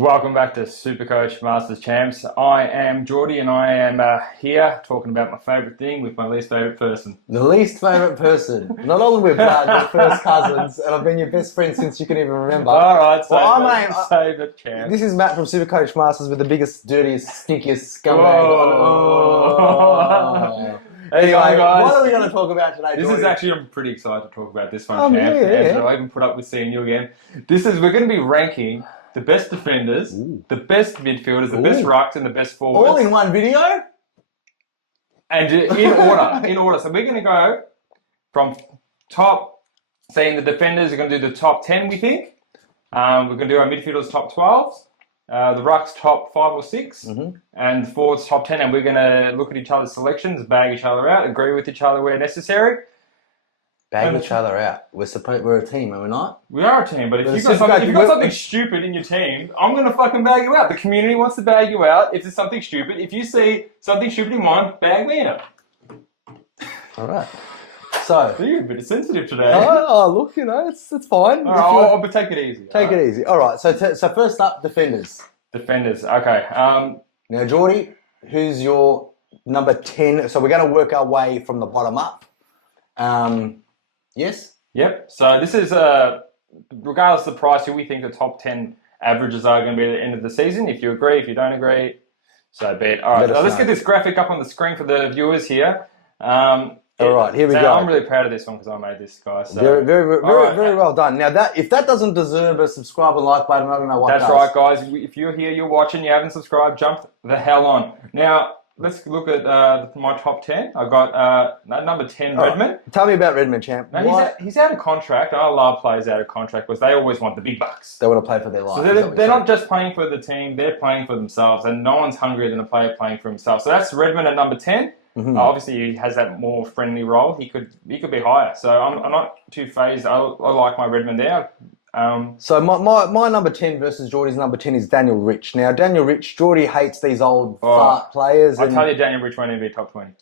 Welcome back to Supercoach Masters Champs. I am Jordy and I am here talking about my favourite thing with my least favourite person. The least favourite person. Not only we're blood, we're first cousins, and I've been your best friend since you can even remember. All right, save it, champ. This is Matt from Supercoach Masters with the biggest, dirtiest, stinkiest scumbag. Anyway, guys. what are we going to talk about today, Jordy? I'm pretty excited to talk about this one, champ. And I even put up with seeing you again. We're going to be ranking the best defenders, the best midfielders, the best rucks, and the best forwards. All in one video? And in order. So we're going to go from top, saying the defenders are going to do the top 10, we think. We're going to do our midfielders top 12, the rucks top 5 or 6, and forwards top 10. And we're going to look at each other's selections, bag each other out, agree with each other where necessary. Bag each other out. We're a team, are we not? We are a team, but if you've got something stupid in your team, I'm going to fucking bag you out. The community wants to bag you out if there's something stupid. If you see something stupid in mine, bag me out. All right. So you're a bit sensitive today. Oh, look, it's fine. But take it easy. Take it easy. All right. So first up, defenders. Defenders. Okay. Now, Jordy, who's your number 10? So we're going to work our way from the bottom up. Yes? Yep. So this is, regardless of the price, who we think the top 10 averages are going to be at the end of the season. If you agree, if you don't agree, so be it. All right, let's get this graphic up on the screen for the viewers here. All right, here we go. I'm really proud of this one because I made this, guys. So. Very well done. Now, if that doesn't deserve a subscribe and like button, I don't know what does. That's right, guys. If you're here, you're watching, you haven't subscribed, jump the hell on. Now, let's look at my top 10. I've got number 10, Redmond. Right. Tell me about Redmond, champ. Now, he's out of contract. I love players out of contract because they always want the big bucks. They want to play for their life. So they're not just playing for the team, they're playing for themselves, and no one's hungrier than a player playing for himself. So that's Redmond at number 10. Obviously, he has that more friendly role. He could be higher. So I'm not too phased. I like my Redmond there. So my number 10 versus Jordy's number 10 is Daniel Rich. Now, Daniel Rich, Jordy hates these old fart players. I tell you, Daniel Rich won't even be top 20.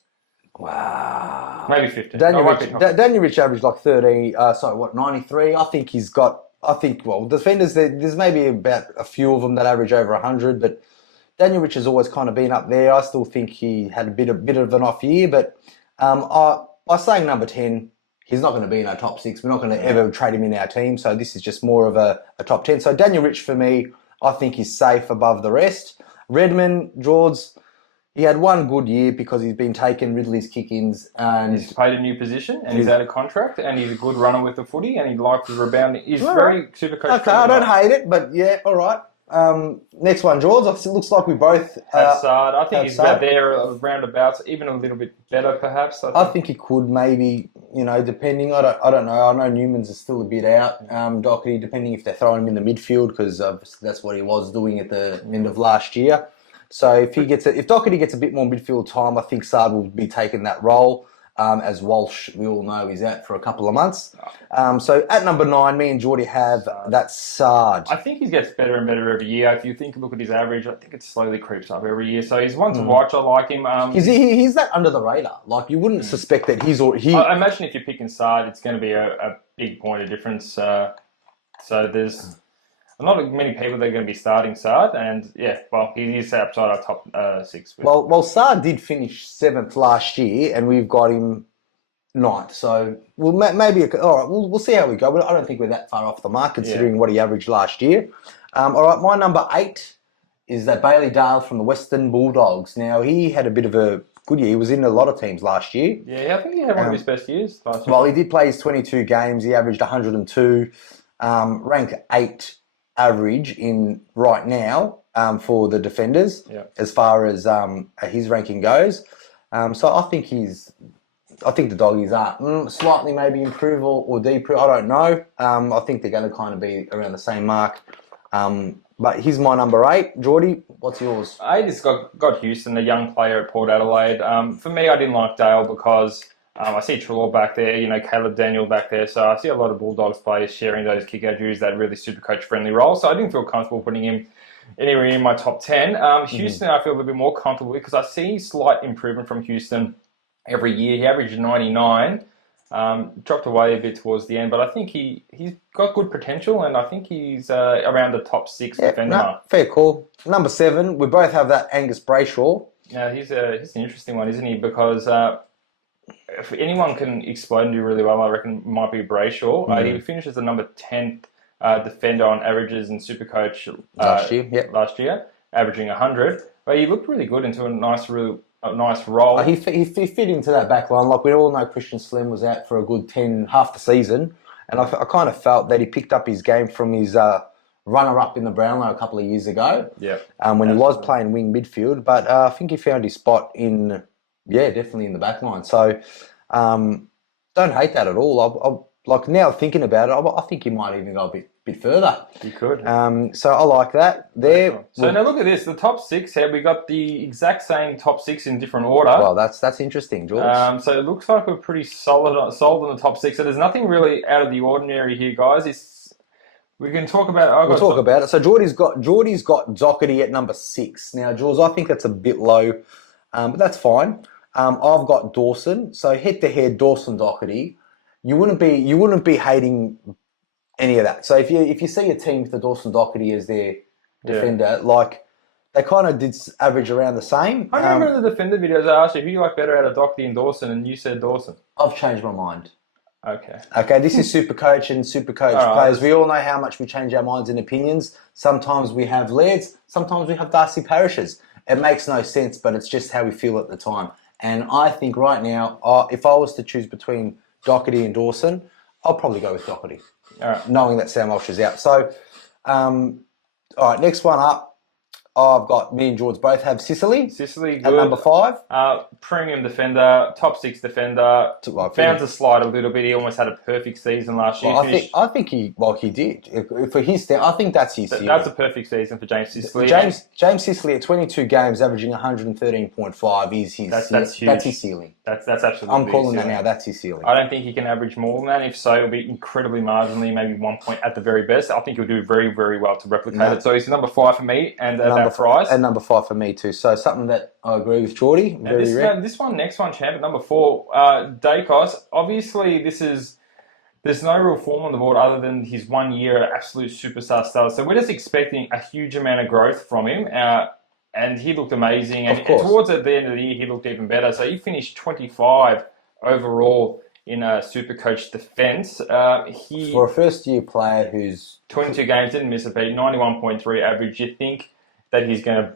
Wow. Maybe 15. Daniel Rich averaged like 93. I think defenders, there's maybe about a few of them that average over 100, but Daniel Rich has always kind of been up there. I still think he had a bit of an off year, but by saying number 10, he's not going to be in our top 6. We're not going to ever trade him in our team, so this is just more of a top 10. So Daniel Rich, for me, I think he's safe above the rest. Redmond, George, he had one good year because he's been taking Ridley's kick-ins. And he's played a new position, and he's out of contract, and he's a good runner with the footy, and he likes his rebounding. He's very Supercoach. Okay, I don't hate it, but yeah, all right. Next one, George. It looks like we both have Sard. I think he's about there, roundabouts, even a little bit better, perhaps. I think he could maybe, depending. I don't know. I know Newman's is still a bit out. Doherty, depending if they're throwing him in the midfield, because that's what he was doing at the end of last year. So if Doherty gets a bit more midfield time, I think Sard will be taking that role. As Walsh, we all know, is out for a couple of months. So at number 9, me and Jordy have that Sard. I think he gets better and better every year. If you look at his average, I think it slowly creeps up every year. So he's one to watch. I like him. He's that under the radar. Like, you wouldn't suspect that I imagine if you're picking Sard, it's going to be a big point of difference. So there's not many people that are going to be starting Sard, and he is outside our top 6. Well, Sard did finish 7th last year, and we've got him 9th. So we'll see how we go. But I don't think we're that far off the mark considering what he averaged last year. All right, my number 8 is that Bailey Dale from the Western Bulldogs. Now, he had a bit of a good year. He was in a lot of teams last year. Yeah, I think he had one of his best years last year. Well, he did play his 22 games. He averaged 102, rank 8. Average in right now for the defenders as far as his ranking goes. So I think the doggies are slightly maybe improve or deprove. I don't know. I think they're going to kind of be around the same mark. But he's my number 8. Jordy, what's yours? 8 has got Houston, a young player at Port Adelaide. For me, I didn't like Dale because I see Trelaw back there, Caleb Daniel back there. So I see a lot of Bulldogs players sharing those kick-out duties, that really Supercoach friendly role. So I didn't feel comfortable putting him anywhere in my top 10. Houston, I feel a little bit more comfortable because I see slight improvement from Houston every year. He averaged 99 Dropped away a bit towards the end, but I think he's got good potential, and I think he's around the top 6 defender mark. Fair call. Number 7, we both have that Angus Brayshaw. Yeah, he's an interesting one, isn't he? Because if anyone can explode and do really well, I reckon it might be Brayshaw. He finishes the number 10th defender on averages in Supercoach last year, averaging 100. But he looked really good into a nice role. He fit into that back line. Like we all know, Christian Slim was out for a good half the season, and I kind of felt that he picked up his game from his runner-up in the Brownlow a couple of years ago. Yeah, when he was playing wing midfield, but I think he found his spot definitely in the back line. So don't hate that at all. Like now thinking about it, I think he might even go a bit further. He could. So I like that. There. So now look at this. The top 6 here, we got the exact same top 6 in different order. Well, that's interesting, George. So it looks like we're pretty sold on the top 6. So there's nothing really out of the ordinary here, guys. We can talk about. We'll talk about it. So Jordy's got Doherty at number 6. Now, Jules, I think that's a bit low, but that's fine. I've got Dawson. So head to head, Dawson Doherty. You wouldn't be hating any of that. So if you see a team with the Dawson Doherty as their defender, like they kind of did average around the same. I remember the defender videos. I asked you who you like better out of Doherty and Dawson, and you said Dawson. I've changed my mind. Okay. This is Supercoach and Supercoach players. We all know how much we change our minds and opinions. Sometimes we have Lairds, sometimes we have Darcy Parishes. It makes no sense, but it's just how we feel at the time. And I think right now, if I was to choose between Doherty and Dawson, I'll probably go with Doherty, knowing that Sam Walsh is out. So, all right, next one up. I've got me and George both have Sicily. Good. At number 5. Premium defender, top 6 defender. Found to slide a little bit. He almost had a perfect season last year. Well, I think he did. For his I think that's his season. That's a perfect season for James Sicily. James Sicily at 22 games, averaging 113.5 is his. That's huge. That's his ceiling. That's absolutely. I'm calling that now. That's his ceiling. I don't think he can average more than that. If so, it'll be incredibly marginally, maybe 1 point at the very best. I think he'll do very, very well to replicate it. So he's number 5 for me, and that price. And number 5 for me too. So something that I agree with Jordy. Next one, champ, at number 4, Dacos. Obviously, there's no real form on the board other than his 1 year absolute superstar status. So we're just expecting a huge amount of growth from him. And he looked amazing. And towards the end of the year, he looked even better. So he finished 25 overall in a Supercoach defence. For a first-year player who's 22 games, didn't miss a beat, 91.3 average. You think that he's going to...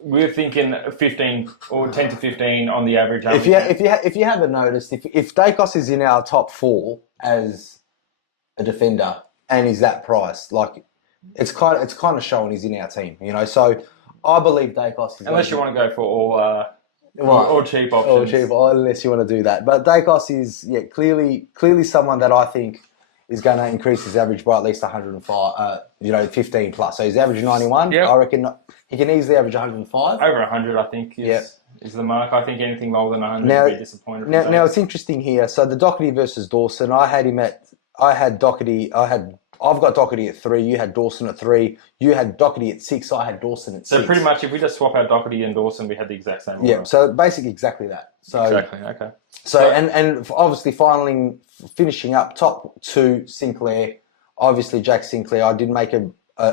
We're thinking 15 or 10 to 15 on the average. If you haven't noticed, if Dacos is in our top 4 as a defender and he's that price, like it's kind of showing he's in our team, you know. So I believe Dacos is... Unless you want to go for all cheap options. Unless you want to do that. But Dacos is clearly someone that I think is going to increase his average by at least 105, 15 plus. So he's averaging 91. Yep. I reckon he can easily average 105. Over 100, I think, is the mark. I think anything lower than 100 would be disappointed. Now it's interesting here. So the Doherty versus Dawson, I've got Doherty at 3, you had Dawson at 3, you had Doherty at 6, I had Dawson at 6. So pretty much if we just swap out Doherty and Dawson, we had the exact same order. Yeah, so basically exactly that. So, exactly, okay. So, and obviously finishing up top 2, Sinclair, obviously Jack Sinclair, I did make a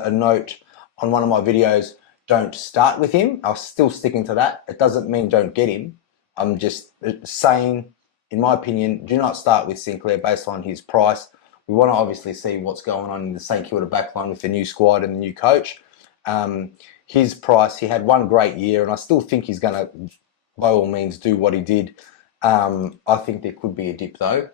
note on one of my videos, don't start with him. I'm still sticking to that. It doesn't mean don't get him. I'm just saying, in my opinion, do not start with Sinclair based on his price. We want to obviously see what's going on in the St Kilda backline with the new squad and the new coach. His price, he had one great year, and I still think he's going to, by all means, do what he did. I think there could be a dip though.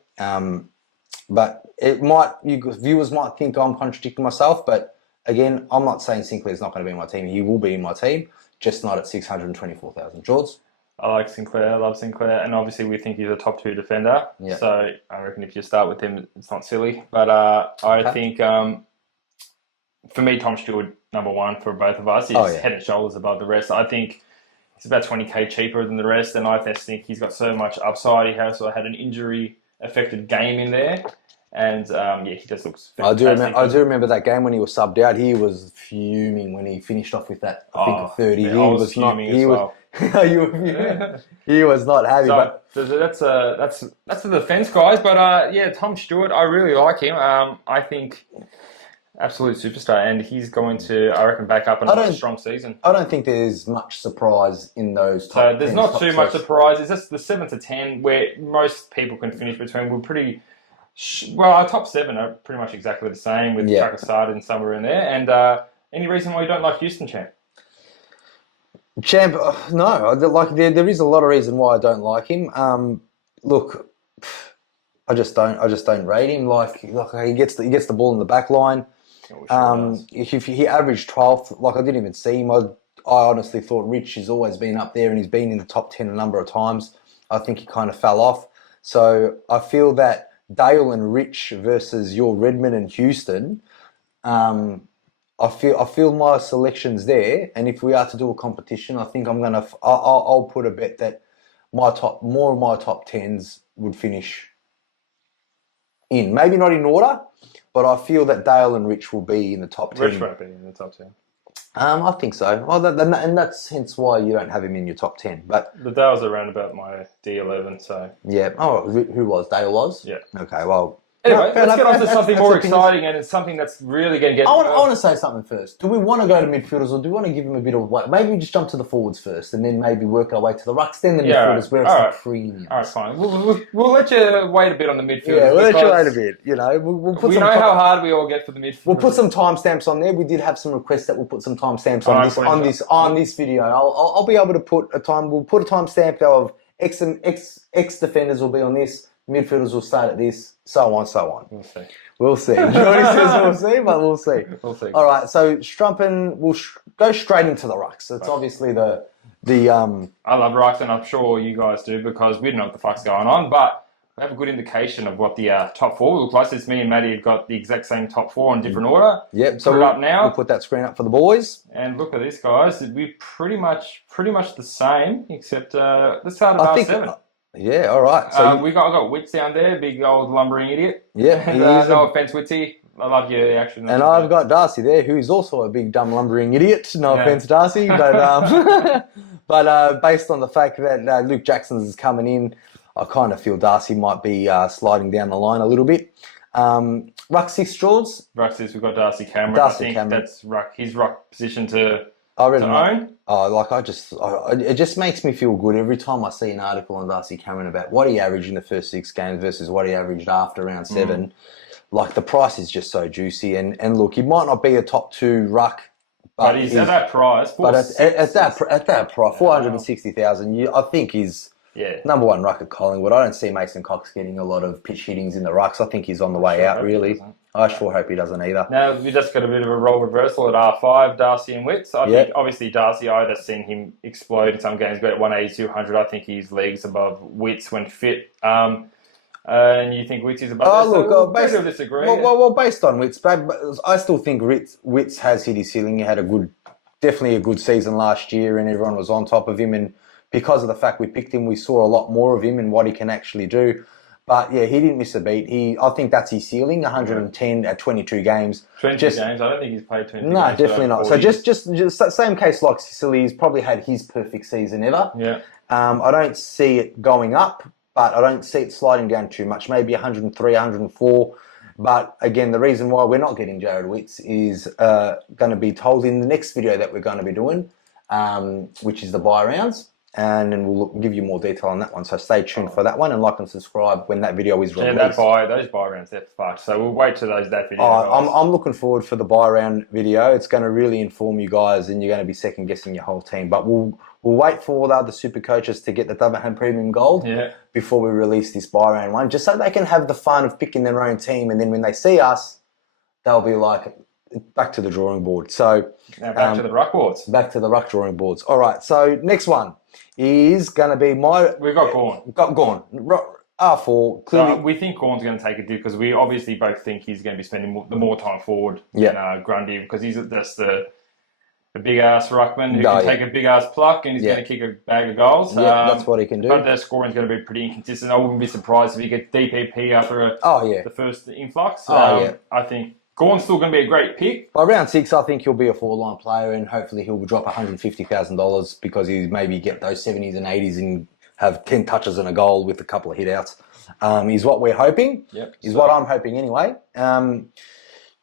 But viewers might think I'm contradicting myself, but again, I'm not saying Sinclair's not going to be in my team. He will be in my team, just not at 624,000. George? I like Sinclair. I love Sinclair. And obviously we think he's a top 2 defender. Yeah. So I reckon if you start with him, it's not silly. But I think, for me, Tom Stewart, number 1 for both of us. He's head and shoulders above the rest. I think he's about 20k cheaper than the rest. And I just think he's got so much upside. He also had an injury-affected game in there. And, he just looks fantastic. I do remember that game when he was subbed out. He was fuming when he finished off with that, I think, 30. He was not happy. So But that's the defense, guys. But yeah, Tom Stewart, I really like him. I think absolute superstar, and he's going to, I reckon, back up another strong season. I don't think there's much surprise in those top So there's 10, not top too much 12. surprise. It's just the 7 to 10 where most people can finish between. We're pretty well. Our top 7 are pretty much exactly the same with Yeah. Chakasada and somewhere in there. And any reason why you don't like Houston, champ? Champ, no. Like there is a lot of reason why I don't like him. Look, I just don't rate him. Like he gets the ball in the back line. If he averaged 12th, like I didn't even see him. I honestly thought Rich has always been up there and he's been in the top 10 a number of times. I think he kind of fell off. So I feel that Dale and Rich versus your Redmond and Houston, I feel my selection's there. And if we are to do a competition, I think I'll put a bet that more of my top 10s would finish in. Maybe not in order, but I feel that Dale and Rich will be in the top 10. Rich won't be in the top 10. I think so. Well, and that's hence why you don't have him in your top 10. But the Dale's around about my D11, so yeah. Oh, who was Dale? Was yeah. Okay. Well. Anyway, let's get on to something more exciting, and it's something that's really going to get... I want to say something first. Do we want to go to midfielders, or do we want to give them a bit of weight? Maybe we just jump to the forwards first, and then maybe work our way to the rucks, then the midfielders, where it's the premium. All right, fine. We'll let you wait a bit on the midfielders. Yeah, we'll let you wait a bit. You know, we'll put we know how hard we all get for the midfielders. We'll put some timestamps on there. We did have some requests that we'll put some timestamps on this video. I'll be able to put a time. We'll put a timestamp of X defenders will be on this. Midfielders will start at this, so on, so on. We'll see. Jordy says we'll see, but we'll see. We'll see. All right, so Strumpin, we'll go straight into the rucks. It's obviously the I love rucks, and I'm sure you guys do because we don't know what the fuck's going on, but we have a good indication of what the top 4 look like. Since me and Matty have got the exact same top 4 in different order. Yep. So put it up now. We'll put that screen up for the boys. And look at this, guys. We're pretty much the same, except let's start at R7. Yeah, all right. So I got Wits down there, big old lumbering idiot. Yeah, and, no offense, Witsy. I love your action. And I've got Darcy there, who is also a big dumb lumbering idiot. No offense, Darcy, but based on the fact that Luke Jackson's is coming in, I kind of feel Darcy might be sliding down the line a little bit. Ruck 6 draws. Ruck 6, we've got Darcy Cameron. I think that's his ruck position to own. It just makes me feel good every time I see an article on Darcy Cameron about what he averaged in the first 6 games versus what he averaged after round 7. Like the price is just so juicy, and look, he might not be a top 2 ruck, but he's at that price. But at that price, 460,000, I think he's number 1 ruck at Collingwood. I don't see Mason Cox getting a lot of pitch hittings in the rucks. I think he's on the way out, really. I sure hope he doesn't either. Now, we just got a bit of a role reversal at R5, Darcy and Wits. I think, obviously, Darcy, I've just seen him explode in some games, but at 180, 200, I think he's leagues above Wits when fit. And you think Wits is above disagree. Well, based on Wits, I still think Wits has hit his ceiling. He had definitely a good season last year, and everyone was on top of him. And because of the fact we picked him, we saw a lot more of him and what he can actually do. But yeah, he didn't miss a beat. I think that's his ceiling, 110 at 22 games. 22 games? I don't think he's played 22 games. No, definitely not. So just same case like Sicily, he's probably had his perfect season ever. Yeah. I don't see it going up, but I don't see it sliding down too much. Maybe 103, 104. But again, the reason why we're not getting Jared Witts is going to be told in the next video that we're going to be doing, which is the buy rounds. And then we'll give you more detail on that one. So stay tuned for that one and like and subscribe when that video is released. Yeah, those buy rounds, they're fucked. So we'll wait till that video. I'm looking forward for the buy round video. It's going to really inform you guys and you're going to be second guessing your whole team. But we'll wait for all the other super coaches to get the double hand premium gold before we release this buy round one, just so they can have the fun of picking their own team. And then when they see us, they'll be like, back to the drawing board. So now back to the ruck boards. Back to the ruck drawing boards. All right. So next one is going to be We've got Gawn. Gone. R4. Clearly. So we think Gawn's going to take a dip because we obviously both think he's going to be spending more time forward than Grundy because he's just the big ass ruckman who can take a big ass pluck and he's going to kick a bag of goals. Yeah, that's what he can do. But their scoring's going to be pretty inconsistent. I wouldn't be surprised if he gets DPP after the first influx. I think Gorn's still going to be a great pick. By round 6, I think he'll be a 4-line player, and hopefully he'll drop $150,000 because he maybe get those 70s and 80s and have 10 touches and a goal with a couple of hit-outs. Is what we're hoping. Yep. Is what I'm hoping anyway.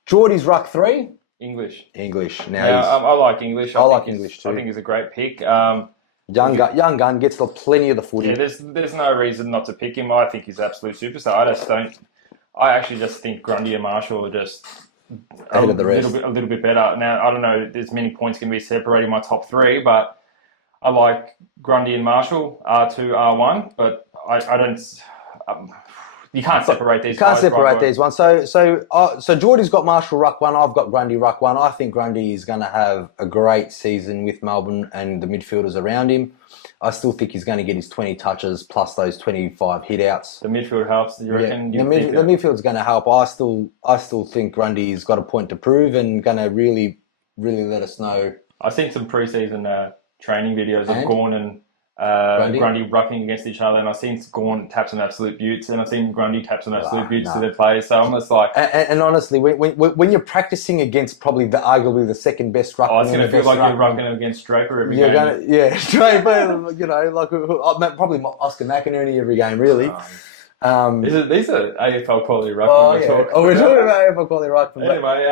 Jordy's ruck 3. English. Now, I like English. I like English too. I think he's a great pick. Young gun gets plenty of the footy. Yeah, there's no reason not to pick him. I think he's an absolute superstar. I actually just think Grundy and Marshall are just ahead of the rest. A little bit better. Now, I don't know, there's many points going to be separating my top 3, but I like Grundy and Marshall, R2, R1, but I don't... you can't separate these. You can't separate these ones. So Jordy's got Marshall ruck 1. I've got Grundy ruck 1. I think Grundy is going to have a great season with Melbourne and the midfielders around him. I still think he's going to get his 20 touches plus those 25 hit-outs. The midfield helps, you reckon? The midfield's going to help. I still think Grundy's got a point to prove and going to really, really let us know. I've seen some pre-season training videos of Gorn and Grundy rucking against each other, and I've seen Gorn tap some absolute buttes, and I've seen Grundy tap some absolute buttes to their players. So I'm just like, and honestly, when you're practicing against probably arguably the second best ruckman, it's going to feel like you're rucking against Draper every game. Draper, like probably Oscar McInerney every game, really. These are AFL quality ruckmen. We're talking about AFL quality ruckmen. Anyway,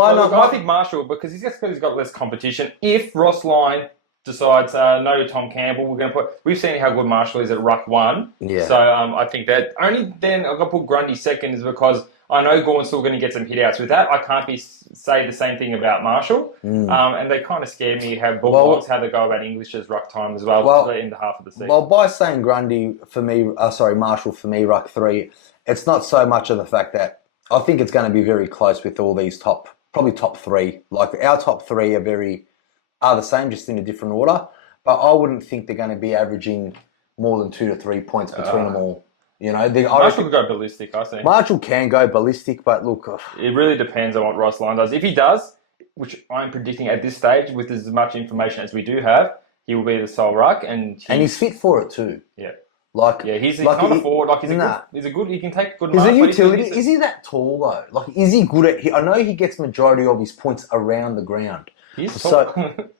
I think Marshall, because he's got less competition. If Ross Lyon decides no Tom Campbell, we've seen how good Marshall is at ruck 1. Yeah. So I think that only then I've got to put Grundy second is because I know Gorn's still going to get some hit outs with that. I can't say the same thing about Marshall. And they kind of scare me how Bulldogs, how they go about English's ruck time as well in the half of the season. Well, by saying Grundy for me, Marshall for me, ruck 3, it's not so much of the fact that I think it's going to be very close with all these probably top 3. Like our top 3 are the same, just in a different order. But I wouldn't think they're going to be averaging more than 2 to 3 points between them all. You know, Marshall could go ballistic, I think. Marshall can go ballistic, but look... It really depends on what Ross Lyon does. If he does, which I'm predicting at this stage, with as much information as we do have, he will be the sole ruck. And he's fit for it too. Yeah. He's not a forward. He's a good... He can take good marks. He's a utility. Is he that tall, though? Like, is he good at... I know he gets majority of his points around the ground. He's tall.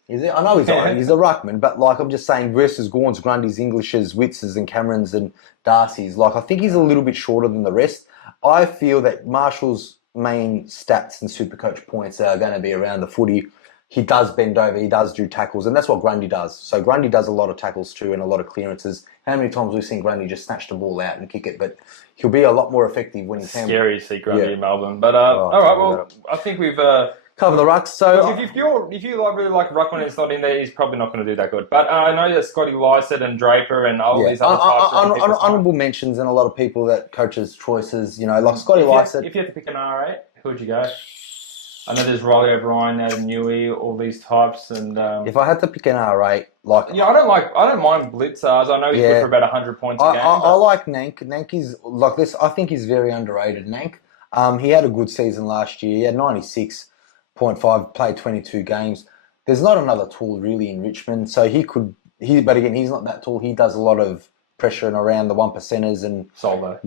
Is it? I know he's a ruckman, but like I'm just saying, versus Gorn's, Grundy's, English's, Witz's, and Cameron's, and Darcy's, like I think he's a little bit shorter than the rest. I feel that Marshall's main stats and Supercoach points are going to be around the footy. He does bend over, he does do tackles, and that's what Grundy does. So Grundy does a lot of tackles too and a lot of clearances. How many times we've seen Grundy just snatch the ball out and kick it? But he'll be a lot more effective when he can. Scary to see Grundy in Melbourne. But all right, well, I think we've... cover the rucks. So if you really like ruckman and it's not in there, he's probably not going to do that good. But I know that Scotty Lycett and Draper and all these other types. Honourable mentions and a lot of people that coaches' choices. You know, like Scotty Lycett. If you had to pick an R8, who would you go? I know there's Riley O'Brien, Adam Newey, all these types, and if I had to pick an R8, I don't mind Blitzers. I know he's good for about 100 points a game. I like Nank. Nank is like this. I think he's very underrated. Nank. He had a good season last year. He had 96.5, played 22 games. There's not another tall really in Richmond, so but again, he's not that tall. He does a lot of pressure and around the 1%ers and Soldo.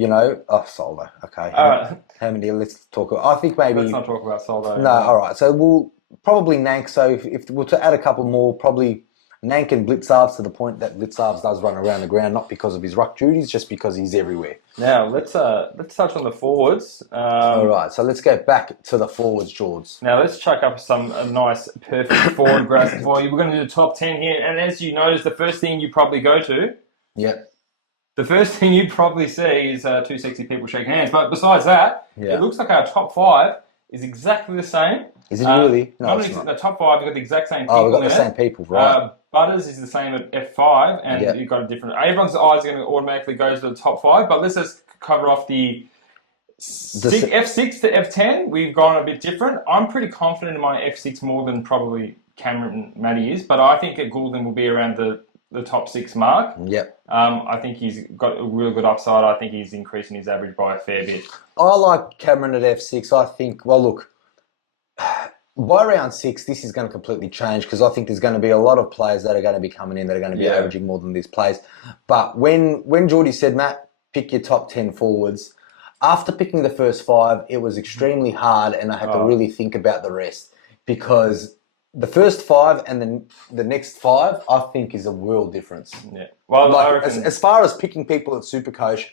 Soldo. Okay. How many? Let's talk. I think maybe. Let's not talk about Soldo. No. All right. So we'll probably Nank. So if we're to add a couple more, probably Nank and Blitzarves, to the point that Blitzarves does run around the ground, not because of his ruck duties, just because he's everywhere. Now let's touch on the forwards. All right. So let's go back to the forwards, George. Now let's chuck up some nice, perfect forward grasp for you. We're going to do the top 10 here, and as you notice, the first thing you probably go to. Yep. The first thing you probably see is two sexy people shaking hands. But besides that, It looks like our top 5 is exactly the same. Is it really? No, it's not. The top 5, you've got the exact same people. Oh, we've got the same people, right. Butters is the same at F5, and you've got a different... Everyone's eyes are going to automatically go to the top 5, but let's just cover off the F6 to F10. We've gone a bit different. I'm pretty confident in my F6 more than probably Cameron and Matty is, but I think Goulden will be around the top 6 mark. Yep. I think he's got a real good upside. I think he's increasing his average by a fair bit. I like Cameron at F6. I think, well, look, by round 6, this is going to completely change because I think there's going to be a lot of players that are going to be coming in that are going to be averaging more than these plays. But when Jordy said, Matt, pick your top 10 forwards, after picking the first 5, it was extremely hard, and I had to really think about the rest because the first 5 and then the next 5, I think, is a world difference. Yeah. Well, Like, I reckon, as far as picking people at Supercoach,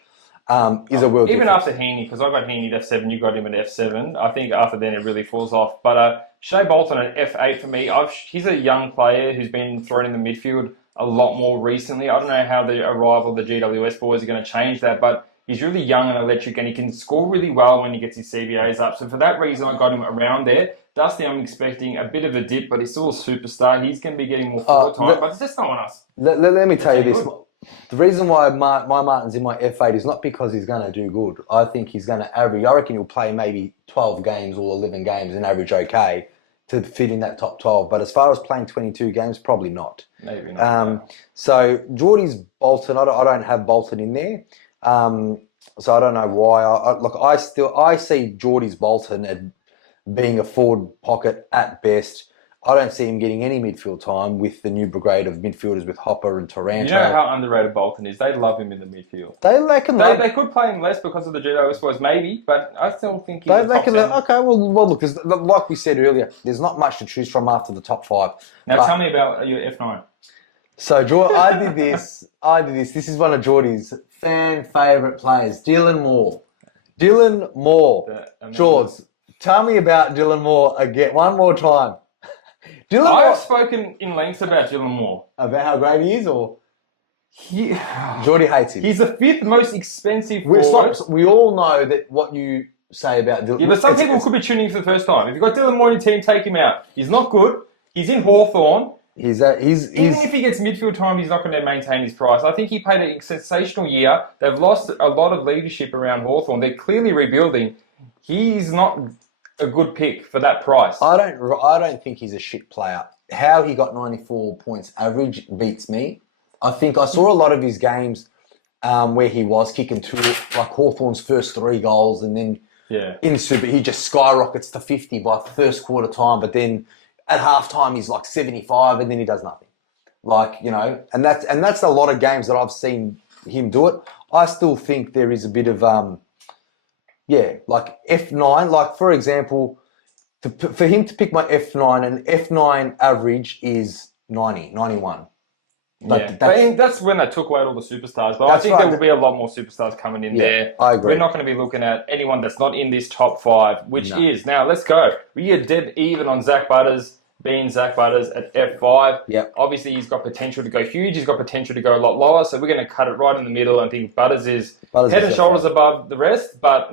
is a world even difference. after Heaney, because I got Heaney at F7, you got him at F7. I think after then it really falls off. But Shea Bolton at F8 for me. He's a young player who's been thrown in the midfield a lot more recently. I don't know how the arrival of the GWS boys are going to change that, but he's really young and electric, and he can score really well when he gets his CBAs up. So for that reason, I got him around there. Dusty, I'm expecting a bit of a dip, but he's still a superstar. He's going to be getting more forward time, but it's just not on us. Let me tell you this. The reason why my Martin's in my F8 is not because he's going to do good. I think he's going to average. I reckon he'll play maybe 12 games or 11 games and average okay to fit in that top 12. But as far as playing 22 games, probably not. Maybe not. So Jordy's Bolton. I don't have Bolton in there. So I don't know why. I see Jordy's Bolton at being a forward pocket at best. I don't see him getting any midfield time with the new brigade of midfielders with Hopper and Taranto. You know how underrated Bolton is? They love him in the midfield. They They could play him less because of the GWS boys, maybe, but I still think he's okay, well, look, like we said earlier, there's not much to choose from after the top 5. Now tell me about your F9. So I did this. This is one of Jordy's fan favourite players, Dylan Moore. George, tell me about Dylan Moore again, one more time. I've spoken in length about Dylan Moore. About how great he is, or Jordy hates him. He's the 5th most expensive forward. We all know that what you say about Dylan. Yeah, but some people could be tuning in for the first time. If you've got Dylan Moore in your team, take him out. He's not good. He's in Hawthorn. Even if he gets midfield time, he's not going to maintain his price. I think he played a sensational year. They've lost a lot of leadership around Hawthorn. They're clearly rebuilding. He's not a good pick for that price. I don't think he's a shit player. How he got 94 points average beats me. I think I saw a lot of his games where he was kicking 2, like Hawthorn's first 3 goals, and then in Super he just skyrockets to 50 by first quarter time, but then at half time he's like 75 and then he does nothing. Like, and that's a lot of games that I've seen him do it. I still think there is a bit of like F9, like for example, for him to pick my F9, and F9 average is 91. That's when they took away all the superstars. But I think there will be a lot more superstars coming in there. I agree. We're not going to be looking at anyone that's not in this top 5, which is, now let's go. We are dead even on Zach Butters being Zach Butters at F5. Yep. Obviously, he's got potential to go huge. He's got potential to go a lot lower. So we're going to cut it right in the middle. I think Butters is head and shoulders above the rest, but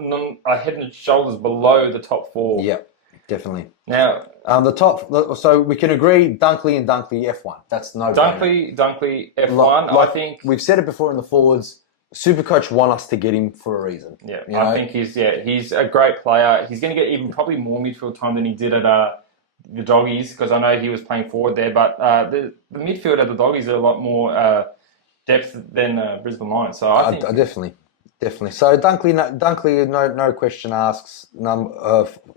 head and shoulders below the top 4. Yep, definitely. Now, so we can agree Dunkley and Dunkley F1. That's no Dunkley F1. I think we've said it before in the forwards. Supercoach want us to get him for a reason. Yeah, I think he's a great player. He's going to get even probably more midfield time than he did at the Doggies, because I know he was playing forward there. But the midfield at the Doggies are a lot more depth than Brisbane Lions. So I think definitely. So Dunkley, no question asks.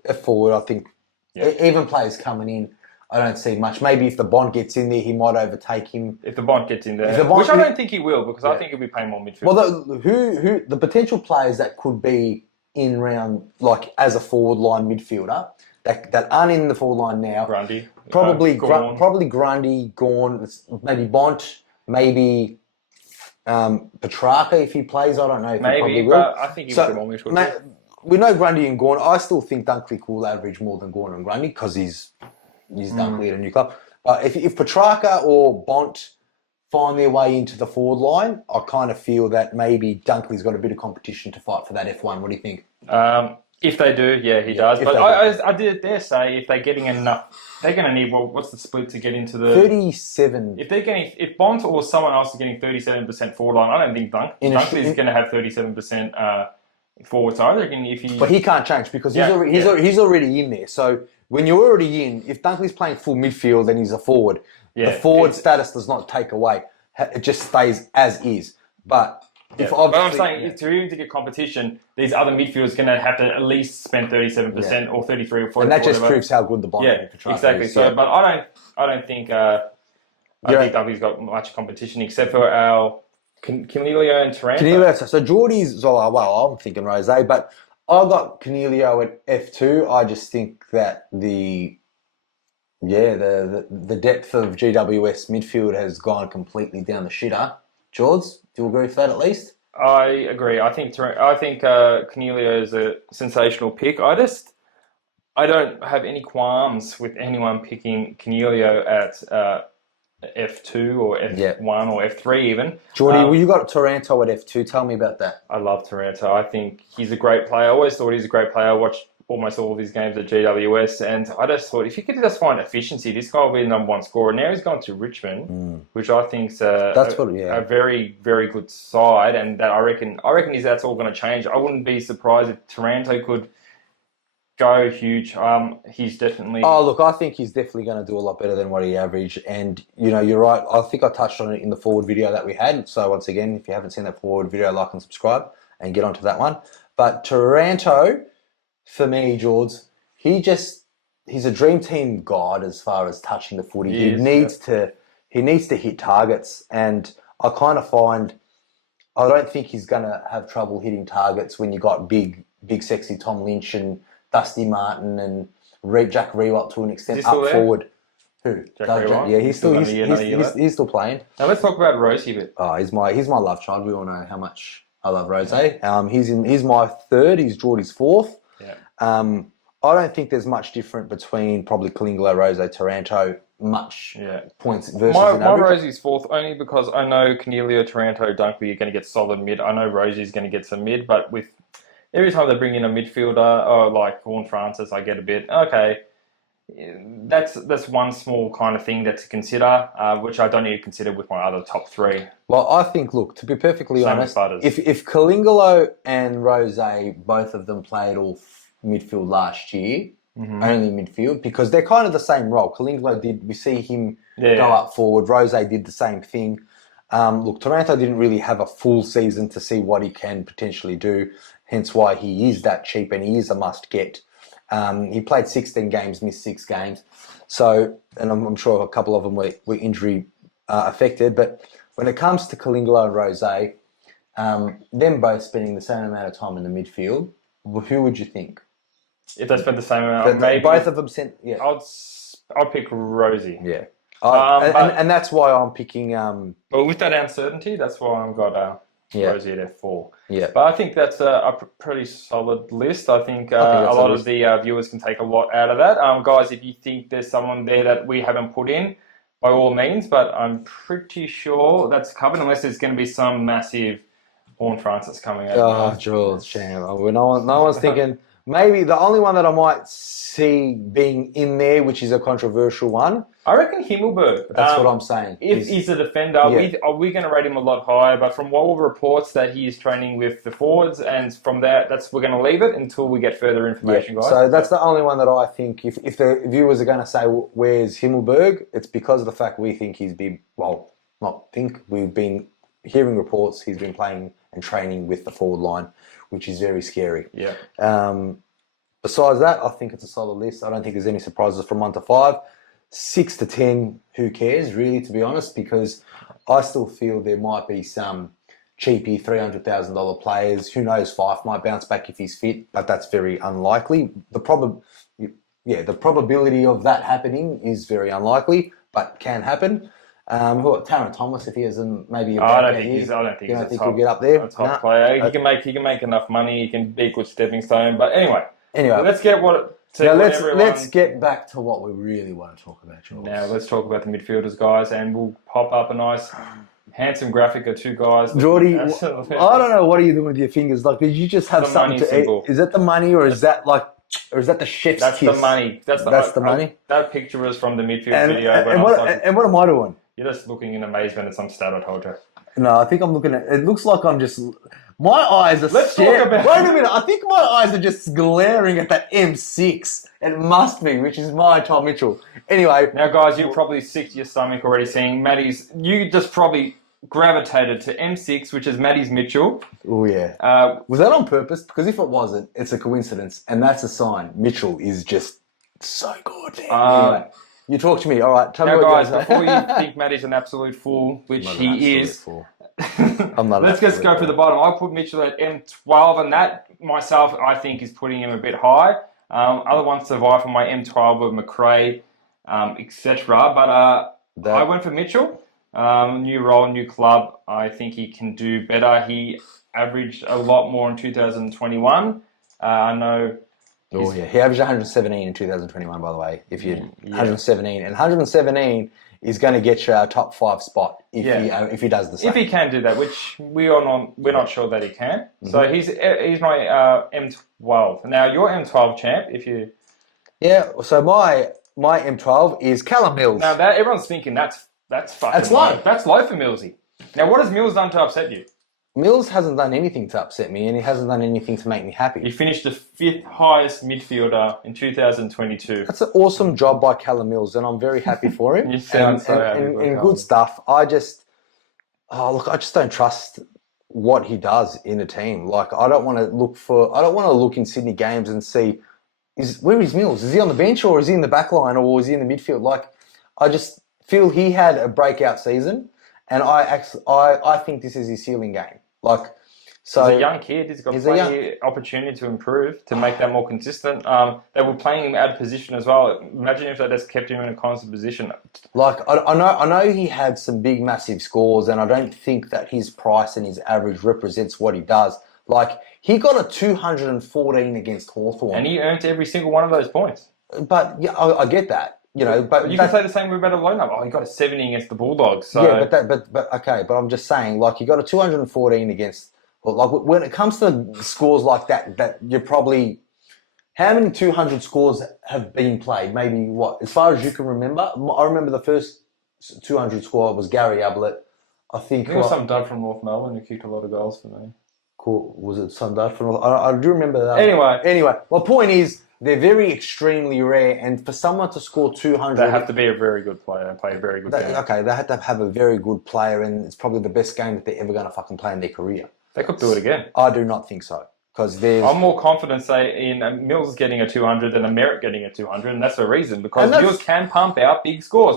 F forward, I think. Even players coming in, I don't see much. Maybe if the Bond gets in there, he might overtake him. If the Bond gets in there, which I don't think he will, because I think he'll be playing more midfield. Well, who the potential players that could be in round, like as a forward line midfielder that aren't in the forward line now. Grundy, probably Grundy, Gawn, maybe Bont, maybe Petrarca if he plays. I don't know if he probably will. But I think he'll be more midfield. We know Grundy and Gawn. I still think Dunkley will average more than Gawn and Grundy because he's Dunkley at a new club. But if Petrarca or Bont find their way into the forward line, I kind of feel that maybe Dunkley's got a bit of competition to fight for that F1. What do you think? If they do, he does. But I dare say if they're getting enough, they're going to need, what's the split to get into the 37? If Bont or someone else is getting 37% forward line, I don't think Dunkley's going to have 37%. Forwards, I reckon but he can't change because he's already in there. So when you're already in, if Dunkley's playing full midfield and he's a forward, the forward status does not take away. It just stays as is. But if I'm saying to even to get competition, these other midfielders are going to have to at least spend 37% or 33 or 40. And that just proves how good the Bond exactly. is. So, but I don't think Dunkley's got much competition except for our Canelio and Taranto. Canelio, so Jordy's, well, I'm thinking Rose, but I got Canelio at F2. I just think that the depth of GWS midfield has gone completely down the shitter. George, do you agree with that at least? I agree. I think Canelio is a sensational pick. I don't have any qualms with anyone picking Canelio at F2 or F1 or F3 even. Jordy, well, you got Taranto at F2. Tell me about that. I love Taranto. I think he's a great player. I always thought he's a great player. I watched almost all of his games at GWS, and I just thought if you could just find efficiency, this guy will be the number one scorer. Now he's gone to Richmond, which I think is a very, very good side, and that I reckon that's all going to change. I wouldn't be surprised if Taranto could go huge. He's definitely... Oh, look, I think he's definitely going to do a lot better than what he averaged. And, you're right. I think I touched on it in the forward video that we had. So, once again, if you haven't seen that forward video, like and subscribe and get onto that one. But Taranto, for me, George, he's a dream team god as far as touching the footy. He needs to hit targets. And I kind of find... I don't think he's going to have trouble hitting targets when you got big, sexy Tom Lynch and Dusty Martin and Jack Rewalt to an extent up forward. Who? Jack Rewalt? Yeah, he's still playing. Now let's talk about Rosie a bit. Oh, he's my love child. We all know how much I love Rose. He's my third. He's Jordy's fourth. Yeah. I don't think there's much different between probably Kalingalo, Rose, Taranto. Points versus my Rosie's fourth only because I know Canelio, Taranto, Dunkley are going to get solid mid. I know Rosie's going to get some mid, but with every time they bring in a midfielder, like Vaughan Francis, I get a bit, okay, that's one small kind of thing to consider, which I don't need to consider with my other top three. Well, I think, look, to be perfectly honest, if Kalingalo and Rose, both of them played all midfield last year, only midfield, because they're kind of the same role. Kalingalo we see him go up forward. Rose did the same thing. Look, Taranto didn't really have a full season to see what he can potentially do, hence why he is that cheap and he is a must-get. He played 16 games, missed 6 games. So, and I'm sure a couple of them were injury affected. But when it comes to Kalingalo and Rose, them both spending the same amount of time in the midfield, who would you think? If they spent the same amount, maybe both of them sent. Yeah, I'll pick Rosie. Yeah, and that's why I'm picking. But with that uncertainty, that's why I've got Rosie at F4. Yeah, but I think that's a pretty solid list. I think a lot of the viewers can take a lot out of that. Guys, if you think there's someone there that we haven't put in, by all means. But I'm pretty sure that's covered, unless there's going to be some massive Vaughan Francis coming out. Oh, George, no one's thinking. Maybe the only one that I might see being in there, which is a controversial one. I reckon Himmelberg. That's what I'm saying. If he's a defender, we're going to rate him a lot higher. But from all the reports that he is training with the forwards, and from that, we're going to leave it until we get further information, guys. So that's the only one that I think, if the viewers are going to say, where's Himmelberg? It's because of the fact we think we've been hearing reports he's been playing and training with the forward line, which is very scary. Yeah. Besides that, I think it's a solid list. I don't think there's any surprises from 1 to 5. 6 to 10, who cares, really, to be honest, because I still feel there might be some cheapy $300,000 players. Who knows, Fife might bounce back if he's fit, but that's very unlikely. The probability of that happening is very unlikely, but can happen. Taron Thomas, if he has maybe I don't think he's he'll get up there. A top player. He can make enough money. He can be a good stepping stone. But anyway, let's get let's get back to what we really want to talk about, George. Now let's talk about the midfielders, guys, and we'll pop up a nice, handsome graphic of 2 guys. Jordy, I don't know what are you doing with your fingers. Like, did you just have something to eat? Is that the money, or is that the chef's That's kiss? the money. That's the money. That picture was from the midfield video. And what am I doing? You're just looking in amazement at some stat I told you. No, I think I'm looking at... It looks like I'm just... My eyes are... Let's talk about... Wait a minute. I think my eyes are just glaring at that M6. It must be, which is my Tom Mitchell. Anyway... Now, guys, you're probably sick to your stomach already seeing Matty's... You just probably gravitated to M6, which is Matty's Mitchell. Oh, yeah. Was that on purpose? Because if it wasn't, it's a coincidence. And that's a sign. Mitchell is just so good. Anyway. You talk to me. All right. Tell me what guys, before you think Matty's an absolute fool, which he is, I'm not. Let's just go for the bottom. I put Mitchell at M12, and that myself, I think, is putting him a bit high. Other ones survive from my M12 with McRae, etc. But I went for Mitchell. New role, new club. I think he can do better. He averaged a lot more in 2021. I know. Oh yeah, he averaged 117 in 2021. By the way, 117 and 117 is going to get you a top 5 spot if he does the same. If he can do that, which we're not sure that he can. Mm-hmm. So he's my M12. Now your M12 champ, if you. Yeah. So my M12 is Callum Mills. Now that everyone's thinking that's low. That's low for Millsy. Now what has Mills done to upset you? Mills hasn't done anything to upset me, and he hasn't done anything to make me happy. He finished the 5th highest midfielder in 2022. That's an awesome job by Callum Mills, and I'm very happy for him. You sound so happy. And good stuff. I just don't trust what he does in a team. Like I don't want to look in Sydney games and see where is Mills? Is he on the bench or is he in the back line or is he in the midfield? Like I just feel he had a breakout season, and I think this is his ceiling game. Like, so he's a young kid. He's got plenty of opportunity to improve, to make that more consistent. They were playing him out of position as well. Imagine if they just kept him in a constant position. Like, I know he had some big, massive scores, and I don't think that his price and his average represents what he does. Like, he got a 214 against Hawthorn, and he earned every single one of those points. But yeah, I get that. You know, but you can say the same about a low number. Oh, he got a 70 against the Bulldogs. So. Yeah, but I'm just saying, like, you got a 214 against. Like, when it comes to scores like that you're probably. How many 200 scores have been played? Maybe what, as far as you can remember? I remember the first 200 score was Gary Ablett. I think it was some dud from North Melbourne who kicked a lot of goals for me. Cool. Was it some dud from North? I do remember that. Anyway, my point is. They're very extremely rare, and for someone to score 200... They have to be a very good player and play a very good game. Okay, they have to have a very good player, and it's probably the best game that they're ever going to fucking play in their career. They could do it again. I do not think so, because I'm more confident, say, in Mills getting a 200 than a Merritt getting a 200, and that's the reason, because Mills can pump out big scores.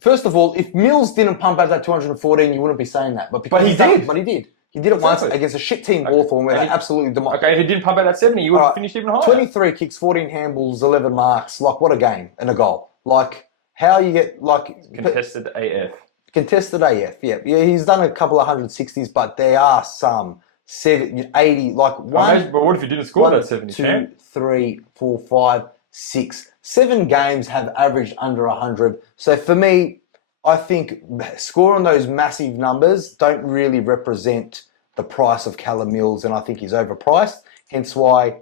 First of all, if Mills didn't pump out that 214, you wouldn't be saying that. But he did. He did it once against a shit team, Hawthorn, where they absolutely demolished. Okay, if he didn't pump out that 70, you would have finished even higher. 23 kicks, 14 handballs, 11 marks. Like, what a game and a goal. Like, how you get, like... Contested AF. Contested AF, yeah. He's done a couple of 160s, but there are some 80, like one... But what if he didn't score that 70? 2, 3, 4, 5, 6, 7 games have averaged under 100. So for me... I think scoring those massive numbers don't really represent the price of Callum Mills, and I think he's overpriced. Hence why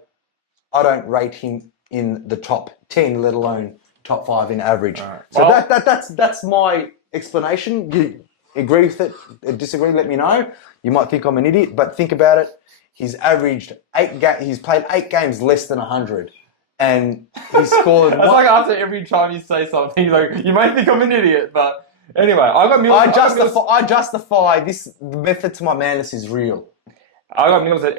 I don't rate him in the top 10, let alone top 5 in average. Right. So that's my explanation. You agree with it? Disagree? Let me know. You might think I'm an idiot, but think about it. He's averaged he's played 8 games less than 100. And he scored... It's like after every time you say something, like, you might think I'm an idiot, but... Anyway, I justify this method to my madness is real. I got Mills at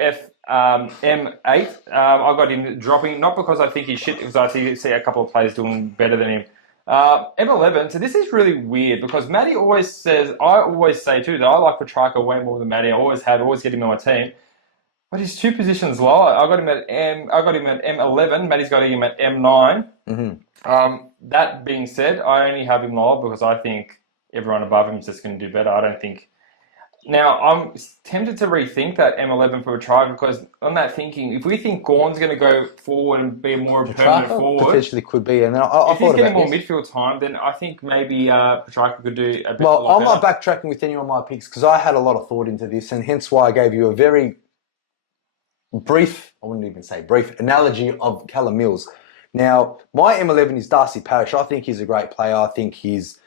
M8. I got him dropping, not because I think he's shit, because I see a couple of players doing better than him. M11, so this is really weird because Matty always says, I always say too, that I like Petrarca way more than Matty. I always get him on my team. But he's 2 positions lower. I got him at M11. Matty's got him at M9. Mm-hmm. That being said, I only have him lower because I think everyone above him is just going to do better. I don't think. Now, I'm tempted to rethink that M11 for Petrarca because on that thinking, if we think Gawn's going to go forward and be more permanent forward, potentially could be. And then if he's getting more midfield time, then I think maybe Petrarca could do a bit more. Well, I'm not backtracking with any of my picks because I had a lot of thought into this, and hence why I gave you a very brief, I wouldn't even say brief, analogy of Callum Mills. Now, my M11 is Darcy Parish. I think he's a great player. I think he's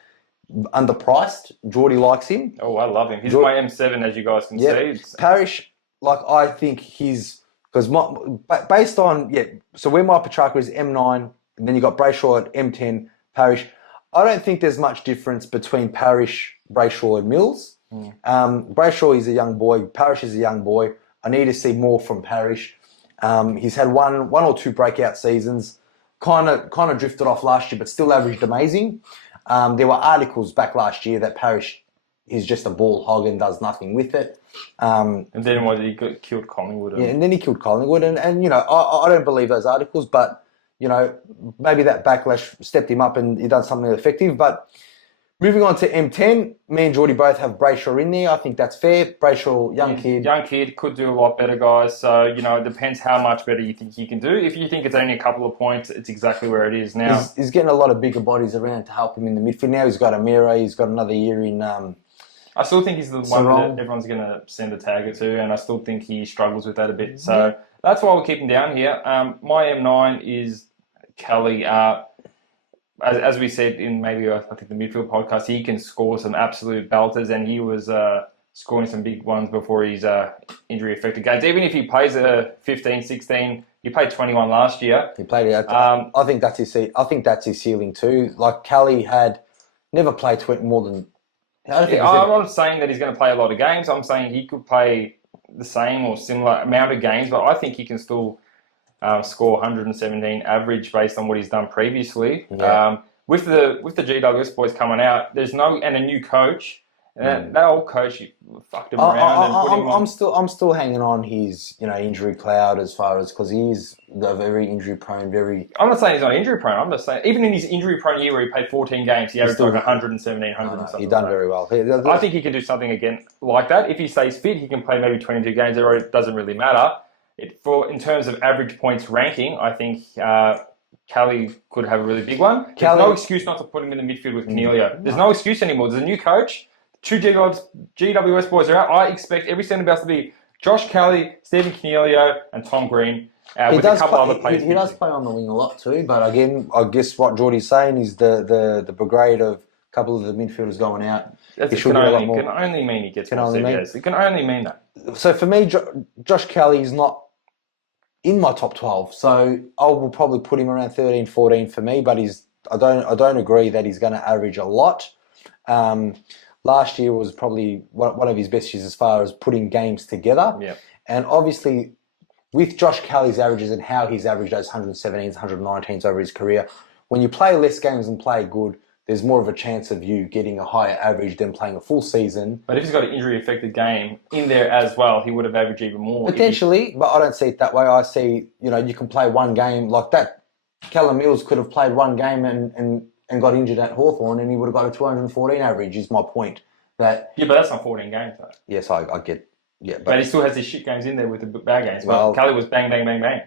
underpriced. Jordy likes him. Oh, I love him. He's my M7, as you guys can see. Parish, like, I think he's... Because based on... Yeah, so where my Petrarca is M9, and then you got Brayshaw at M10, Parish. I don't think there's much difference between Parish, Brayshaw and Mills. Brayshaw is a young boy. Parish is a young boy. I need to see more from Parish. He's had one or two breakout seasons. Kind of drifted off last year, but still averaged amazing. There were articles back last year that Parish he's just a ball hog and does nothing with it. And then what, he killed Collingwood? Yeah, and then he killed Collingwood. And you know, I don't believe those articles, but, you know, maybe that backlash stepped him up and he done something effective. But moving on to M10, me and Jordy both have Brayshaw in there. I think that's fair. Brayshaw, young kid. Young kid, could do a lot better, guys. So, you know, it depends how much better you think he can do. If you think it's only a couple of points, it's exactly where it is now. He's getting a lot of bigger bodies around to help him in the midfield. Now he's got Amira. He's got another year in... I still think he's the one that everyone's going to send a tagger to, and I still think he struggles with that a bit. So that's why we'll keep him down here. My M9 is Kelly. As we said in maybe, I think, the midfield podcast, he can score some absolute belters, and he was scoring some big ones before his injury-affected games. Even if he plays a 15, 16, he played 21 last year. He played it. I think that's his ceiling too. Like, Kelly had never played more than... I'm not saying that he's going to play a lot of games. I'm saying he could play the same or similar amount of games, but I think he can still score 117 average based on what he's done previously. Yeah. With the GWS boys coming out, and a new coach. And that old coach fucked him around and put him on. I'm still hanging on his, you know, injury cloud, as far as, because he's very injury prone. I'm not saying he's not injury prone. I'm just saying even in his injury prone year where he played 14 games, he averaged like 117, 100 and something. He done very well. I think he can do something again like that. If he stays fit, he can play maybe 22 games. It doesn't really matter. In terms of average points ranking, I think Kelly could have a really big one. There's no excuse not to put him in the midfield with Cornelio. There's no excuse anymore. There's a new coach. 2 GWS boys are out. I expect every centre bounce to be Josh Kelly, Stephen Cornelio, and Tom Green, with a couple other players. He does play on the wing a lot too, but again, I guess what Jordy's saying is the brigade of a couple of the midfielders going out. It can only mean he gets more CBS. It can only mean that. So for me, Josh Kelly is not in my top 12, so I will probably put him around 13, 14 for me, but I don't agree that he's going to average a lot. Last year was probably one of his best years as far as putting games together. Yeah. And obviously, with Josh Kelly's averages and how he's averaged those 117s, 119s over his career, when you play less games and play good, there's more of a chance of you getting a higher average than playing a full season. But if he's got an injury-affected game in there as well, he would have averaged even more. Potentially, but I don't see it that way. I see, you know, you can play one game like that. Callum Mills could have played one game and got injured at Hawthorn, and he would have got a 214 average, is my point. But that's not 14 games, though. Yes, I get. Yeah, but he still has his shit games in there with the bad games. Well, Kelly was bang, bang, bang, bang.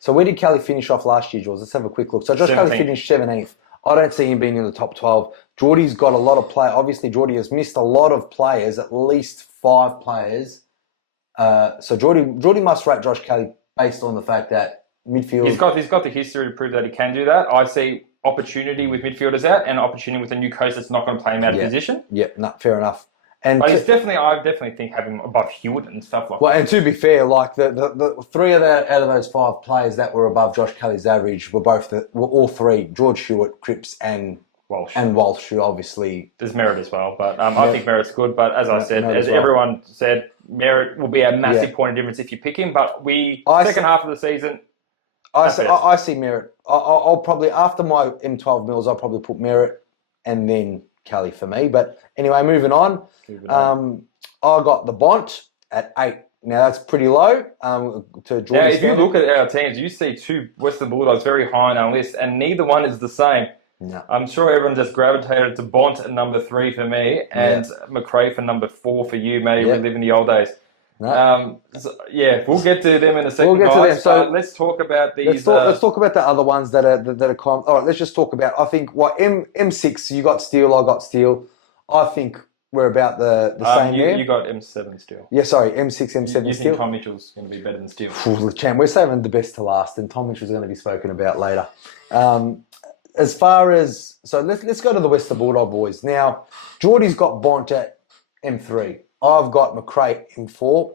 So where did Kelly finish off last year, George? Let's have a quick look. So Josh Kelly finished 17th. I don't see him being in the top 12. Jordy's got a lot of play. Obviously, Jordy has missed a lot of players, at least 5 players. So Jordy must rate Josh Kelly based on the fact that midfield... He's got the history to prove that he can do that. I see opportunity with midfielders out and opportunity with a new coach that's not going to play him out of position. Yeah, no, fair enough. But I definitely think have him above Hewitt and stuff like that. Well, and to be fair, like the 3 out of those 5 players that were above Josh Kelly's average were all 3: George Hewitt, Cripps, and Walsh, who obviously... There's Merritt as well, but I think Merritt's good. But as I said, everyone said, Merritt will be a massive point of difference if you pick him. But second half of the season... I see Merritt. I'll probably, after my M12 Mills, I'll probably put Merritt and then Kelly for me. But anyway, moving on. I got the Bont at 8. Now, that's pretty low to Jordy's. Now, if you look at our teams, you see 2 Western Bulldogs very high on our list, and neither one is the same. No. I'm sure everyone just gravitated to Bont at number 3 for me, and McRae for number 4 for you, Matty, reliving the old days. No. We'll get to them in a second. We'll get to them. So let's talk about these. Let's talk about the other ones that are common. All right, let's just talk about. I think M6. You got Steele. I got Steele. I think we're about the same there. You got M7 Steele. Yeah, sorry, M6, M7 you Steele. think Tom Mitchell's going to be better than Steele? We're saving the best to last, and Tom Mitchell's going to be spoken about later. As far as let's go to the Western Bulldog boys now. Jordy's got Bont at M3. I've got McRae M4,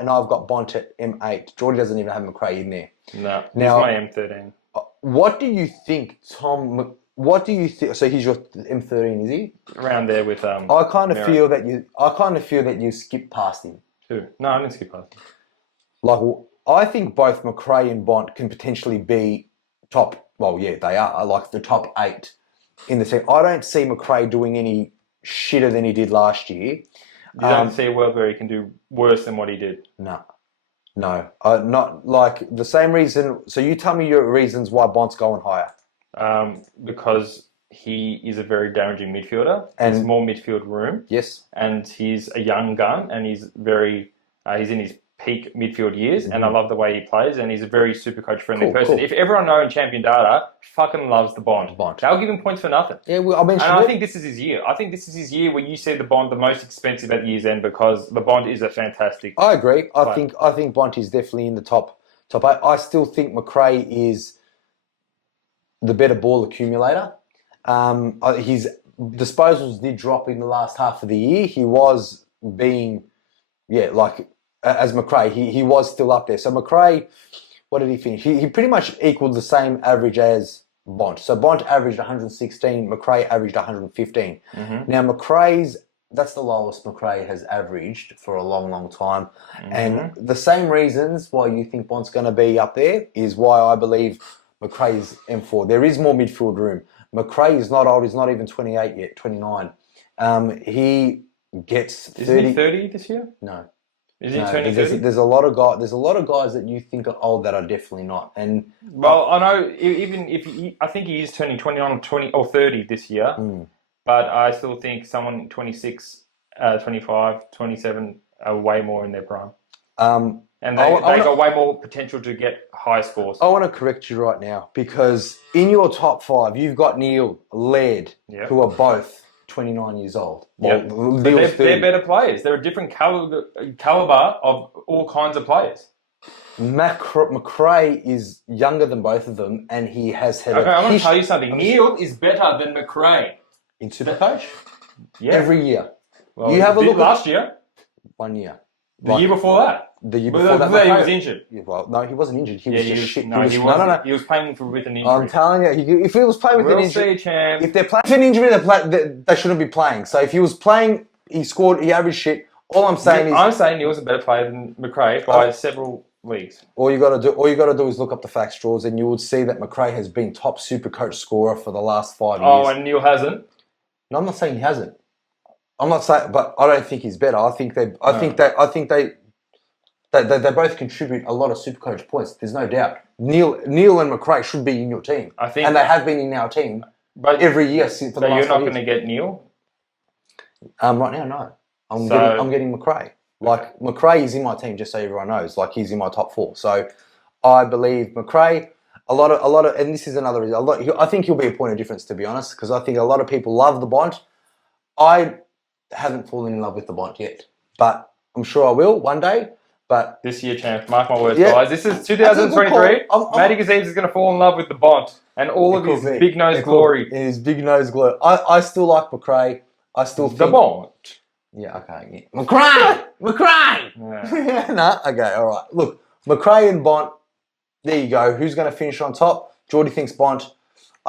and I've got Bont at M8. Jordy doesn't even have McRae in there. No, now, he's my M13. What do you think, Tom? What do you think? So he's your M13, is he? Around there with I kind of feel that you skip past him. Who? No, I didn't skip past him. Like, I think both McRae and Bont can potentially be top. Well, yeah, they are like the top 8 in the team. I don't see McRae doing any shitter than he did last year. You don't see a world where he can do worse than what he did. No. Not like the same reason. So you tell me your reasons why Bont's going higher. Because he is a very damaging midfielder. And there's more midfield room. Yes. And he's a young gun, and he's he's in his peak midfield years, and I love the way he plays, and he's a very Supercoach friendly person. Cool. If everyone know in Champion Data, fucking loves the Bond. They'll give him points for nothing. Yeah, well, I mentioned and I think this is his year. I think this is his year where you see the Bond the most expensive at year's end, because the Bond is a fantastic. I agree. I player. think Bont is definitely in the top 8. I still think McRae is the better ball accumulator. His disposals did drop in the last half of the year. He was being, as McRae, he was still up there. So McRae, what did he finish? He pretty much equaled the same average as Bont. So Bont averaged 116, McRae averaged 115. Now that's the lowest McRae has averaged for a long, long time. And the same reasons why you think Bont's going to be up there is why I believe McRae's M4. There is more midfield room. McRae is not old. He's not even 28 yet, 29. He gets 30. Isn't he 30 this year? No. Is he turning 30? There's a lot of guys that you think are old that are definitely not. And well, I know even if I think he is turning 29 or 30 this year, but I still think someone 26, 25, 27 are way more in their prime. And they got way more potential to get high scores. I want to correct you right now, because in your top 5, you've got Neil, Laird, who are both 29 years old. Well, they're better players. They're a different caliber of all kinds of players. McRae is younger than both of them, and he has had I'm going to tell you something. Neil is better than McRae. In Supercoach? Yeah. Every year. Well, you have a look last year. 1 year. The year before that. The year before that, he was injured. Yeah, well, no, he wasn't injured. He was just shit. No, he wasn't. He was playing with an injury. I'm telling you, if he was playing with an injury, see, champ. if they're playing with an injury, they shouldn't be playing. So if he was playing, he averaged shit. All I'm saying he was a better player than McRae by several leagues. All you got to do is look up the facts, Straws, and you would see that McRae has been top Supercoach scorer for the last 5 years. Oh, and Neil hasn't. No, I'm not saying he hasn't. I'm not saying, but I don't think he's better. I think they both contribute a lot of Supercoach points. There's no doubt. Neil and McRae should be in your team, and they have been in our team, but every year since for the last 5 years. You're not going to get Neil. Right now, no. I'm getting McRae. Like McRae is in my team, just so everyone knows. Like he's in my top 4. So I believe McRae. A lot of, and this is another reason. I think he'll be a point of difference, to be honest, because I think a lot of people love the Bont. I haven't fallen in love with the Bont yet, but I'm sure I will one day. But this year, champ, mark my words, guys. This is 2023. Matty Gazeebs is going to fall in love with the Bont and all of his big nose glory. His big nose glory. I still like McRae. I still think the Bont. Yeah, okay. Yeah. McRae. Yeah. Nah. Okay. All right. Look, McRae and Bont. There you go. Who's going to finish on top? Jordy thinks Bont.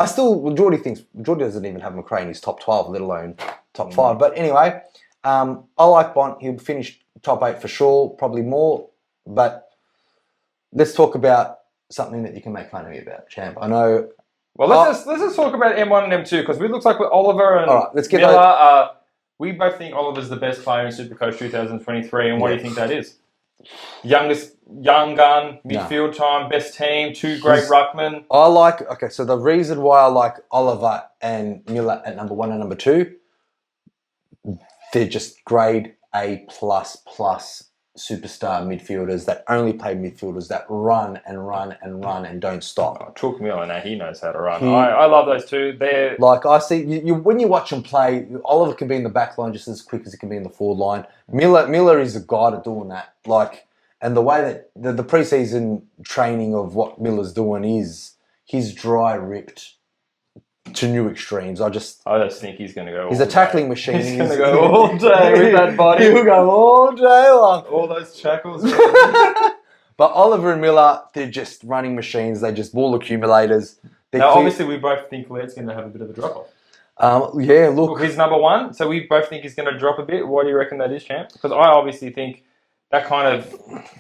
Jordy doesn't even have McRae in his top 12, let alone top 5. But anyway, I like Bont. He'll finish top 8 for sure, probably more. But let's talk about something that you can make fun of me about, champ. I know. Well, let's just talk about M1 and M2, because it looks like with Oliver and let's get Miller. We both think Oliver's the best player in Supercoach 2023, and what do you think that is? Young gun, midfield time, best team, 2 great ruckmen. So the reason why I like Oliver and Miller at number 1 and number 2, they're just grade A++ superstar midfielders that only play midfielders that run and don't stop. Took me on that. He knows how to run. I love those two. They're like, I see you when you watch them play. Oliver can be in the back line just as quick as he can be in the forward line. Miller is a guy to doing that. Like, and the way that the preseason training of what Miller's doing is he's dry ripped to new extremes. I just think he's going to go. He's a tackling machine. He's going to go all day with that body. He'll go all day long. All those shackles. But Oliver and Miller, they're just running machines. They're just ball accumulators. Now, obviously, we both think Laird's going to have a bit of a drop-off. Look. He's number 1, so we both think he's going to drop a bit. Why do you reckon that is, champ? Because I obviously think that kind of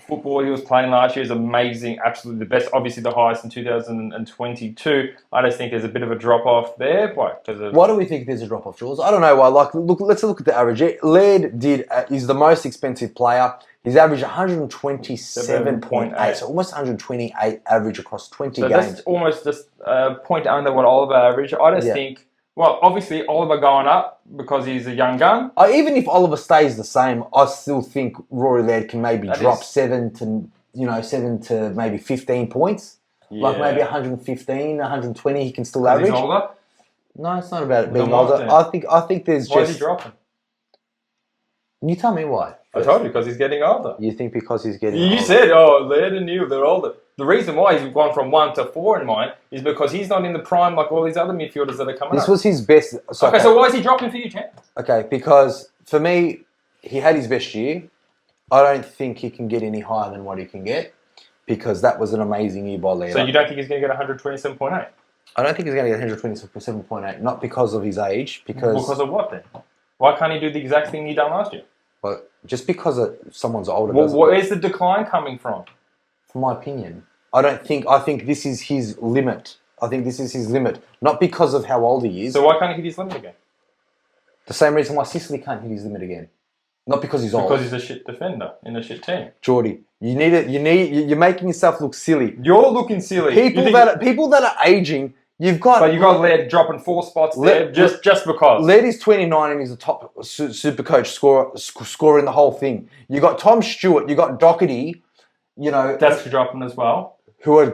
football he was playing last year is amazing, absolutely the best, obviously the highest in 2022. I just think there's a bit of a drop-off there. Why? Why do we think there's a drop-off, Jules? I don't know why. Like, let's look at the average. Laird is the most expensive player. He's averaged 127.8, so almost 128 average across 20 games. That's almost just a point under what Oliver averaged. I just think, well, obviously Oliver going up because he's a young gun. Even if Oliver stays the same, I still think Rory Laird can maybe drop 7 to maybe 15 points. Yeah. Like maybe 115, 120 he can still average. He's older? No, it's not about it being older. I think there's Why is he dropping? You tell me why. I told you, because he's getting older. You think because he's getting older? You said, Laird and Neil, they're older. The reason why he's gone from 1 to 4 in mine is because he's not in the prime like all these other midfielders that are coming up. This was his best. So why is he dropping for you, champ? Okay, because for me, he had his best year. I don't think he can get any higher than what he can get because that was an amazing year by Laird. So you don't think he's going to get 127.8? I don't think he's going to get 127.8, not because of his age. Because of what then? Why can't he do the exact thing he done last year? Well, just because someone's older. Well, where's the decline coming from? From my opinion, I think this is his limit. I think this is his limit, not because of how old he is. So why can't he hit his limit again? The same reason why Sicily can't hit his limit again. Not because he's old. Because he's a shit defender in a shit team. Jordy, you're making yourself look silly. You're looking silly. People that are aging. But you got Laird dropping 4 spots there just because. Laird is 29 and he's the top Supercoach scorer in the whole thing. You got Tom Stewart, you got Doherty, that's dropping as well. Who are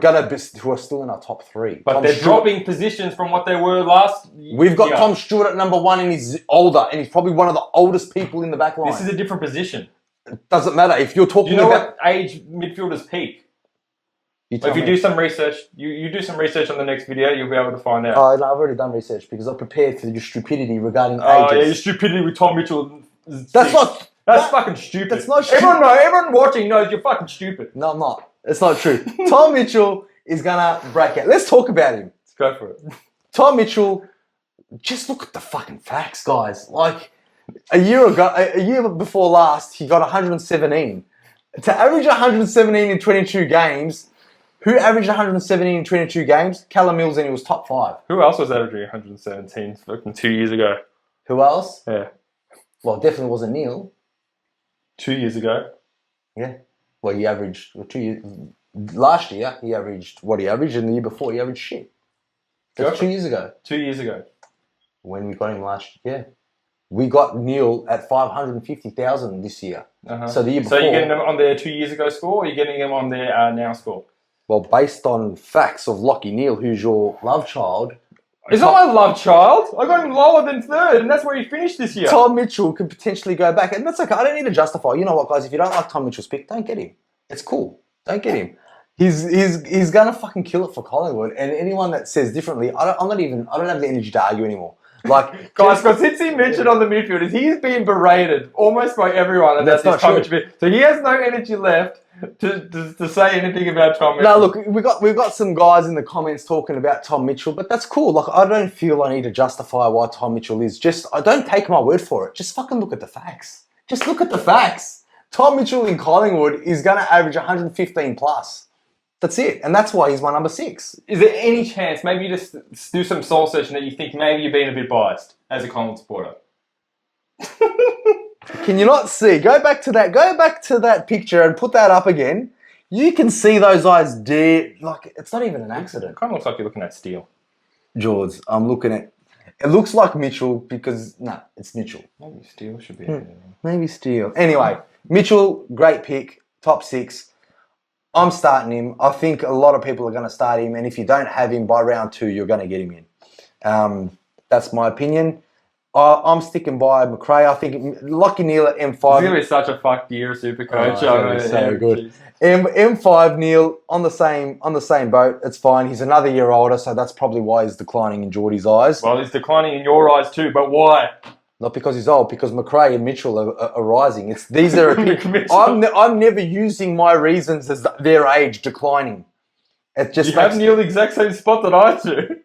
still in our top 3. But they're dropping positions from what they were last year. We've got Tom Stewart at number 1 and he's older and he's probably one of the oldest people in the back line. This is a different position. It doesn't matter if you're talking about what age midfielders peak. If you do some research, you do some research on the next video, you'll be able to find out. Oh, no, I've already done research because I'm prepared for your stupidity regarding ages. Oh, yeah, your stupidity with Tom Mitchell. That's fucking stupid. That's not stupid. Everyone watching knows you're fucking stupid. No, I'm not. It's not true. Tom Mitchell is going to break out. Let's talk about him. Let's go for it. Tom Mitchell, just look at the fucking facts, guys. Like, a year before last, he got 117. To average 117 in 22 games... Who averaged 117 in 22 games? Callum Mills, and he was top 5. Who else was averaging 117 fucking 2 years ago? Who else? Yeah. Well, definitely wasn't Neil. 2 years ago? Yeah. Well, he averaged 2 years. Last year, he averaged what he averaged, and the year before, he averaged shit. That's 2 years ago. 2 years ago. When we got him last year. Yeah. We got Neil at 550,000 this year. Uh-huh. So the year before. So you're getting him on their 2 years ago score, or you're getting him on their now score? Well, based on facts of Lockie Neal, who's your love child. He's not my love child. I got him lower than 3rd, and that's where he finished this year. Tom Mitchell could potentially go back, and that's okay. I don't need to justify. You know what, guys? If you don't like Tom Mitchell's pick, don't get him. It's cool. Don't get him. He's gonna fucking kill it for Collingwood, and anyone that says differently, I don't have the energy to argue anymore. Like, guys, because since he mentioned on the midfielders, he's been berated almost by everyone, and that's not true. So he has no energy left to say anything about Tom Mitchell. No, look, we've got some guys in the comments talking about Tom Mitchell, but that's cool. Like, I don't feel I need to justify why Tom Mitchell is. I don't take my word for it. Just fucking look at the facts. Just look at the facts. Tom Mitchell in Collingwood is going to average 115 plus. That's it. And that's why he's my number 6. Is there any chance, maybe you just do some soul searching, that you think maybe you're being a bit biased as a Collingwood supporter? Can you not see? Go back to that picture and put that up again. You can see those eyes dead. Like, it's not even an accident. It kind of looks like you're looking at Steele. George, I'm looking at... It looks like Mitchell because... No, it's Mitchell. Maybe Steele should be... Maybe Steele. Anyway, Mitchell, great pick. Top 6. I'm starting him. I think a lot of people are going to start him. And if you don't have him by round 2, you're going to get him in. That's my opinion. I'm sticking by McRae. I think Lockie Neal at M5. It's going to be such a fucked year, Supercoach. So good. M5 Neal on the same boat. It's fine. He's another year older, so that's probably why he's declining in Jordy's eyes. Well, he's declining in your eyes too, but why? Not because he's old, because McRae and Mitchell are rising. These are. I'm never using my reasons as their age declining. It just have Neil the exact same spot that I do.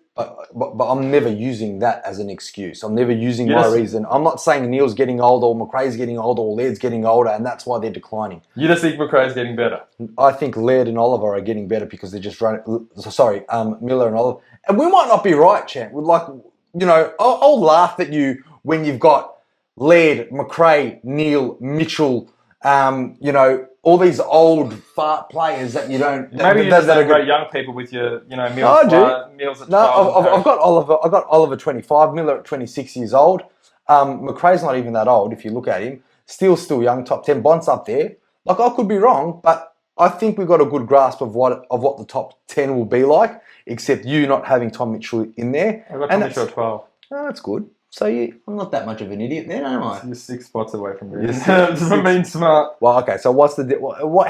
but I'm never using that as an excuse. I'm never using You my just- reason. I'm not saying Neil's getting older or McRae's getting older or Laird's getting older and that's why they're declining. You just think McRae's getting better. I think Laird and Oliver are getting better because they're just running. Sorry, Miller and Oliver. And we might not be right, champ. Like, you know, I'll laugh at you when you've got Laird, McRae, Neil, Mitchell, you know, all these old fart players that you don't. Maybe you that just have are great young people with your, you know, I Mills, do. Mills at No, 12. I've got Oliver. I've got Oliver 25, Miller at 26 years old. McRae's not even that old if you look at him. Still young, top 10. Bont's up there. Like, I could be wrong, but I think we've got a good grasp of what the top 10 will be like, except you not having Tom Mitchell in there. I've got And Tom Mitchell at 12. Oh, that's good. So I'm not that much of an idiot then, am I? You're 6 spots away from me. You're Just from being smart. Well, okay. So what's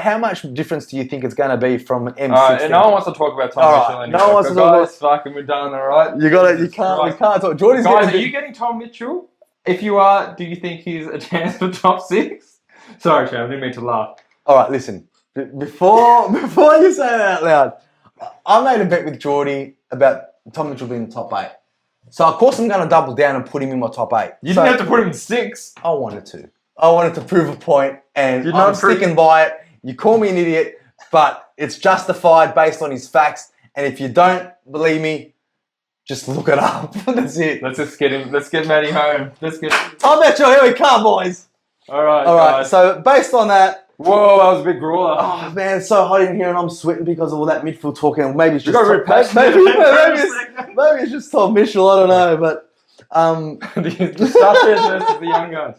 how much difference do you think it's going to be from M16? And no one wants to talk about Tom All Mitchell right, anymore. no one wants to talk Guys, fucking, we're done, all right? You can't. We can't talk. Jordy's Guys, getting are you getting Tom Mitchell? If you are, do you think he's a chance for top 6? Sorry, Chad, I didn't mean to laugh. All right, listen. Before you say that out loud, I made a bet with Jordy about Tom Mitchell being the top 8. So of course I'm going to double down and put him in my top 8. You didn't have to put him in 6. I wanted to. I wanted to prove a point, and You're I'm not proving- sticking by it. You call me an idiot, but it's justified based on his facts. And if you don't believe me, just look it up. That's it. Let's just get him. Let's get Matty home. Let's get. I bet you here we come, boys. All right, All right. guys. So based on that, Whoa, that was a big brawler. oh man, it's so hot in here, and I'm sweating because of all that midfield talking. Maybe it's You just got really passionate. maybe it's just Tom Mitchell. I don't know, but The starters versus the young guys.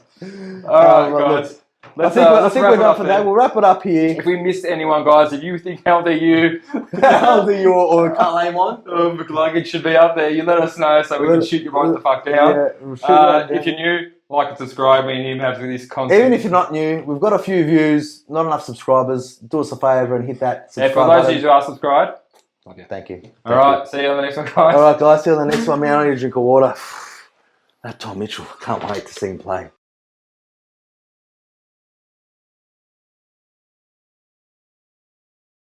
All right, well, guys. I think wrap we're it done up for there. that. We'll wrap it up here. If we missed anyone, guys, if you think how old are you, How old are you or can't name one? luggage should be up there. You let us know so we can shoot you right the fuck down. Yeah, we'll shoot right down. If you're new, like and subscribe. Me and him have this content. Even if you're not new, we've got a few views, not enough subscribers. Do us a favour and hit that Yeah, subscribe for those of button. you who are subscribed. Thank you. All right, see you on the next one, guys. All right, guys. See you on the next one, man. I need a drink of water. That Tom Mitchell. Can't wait to see him play.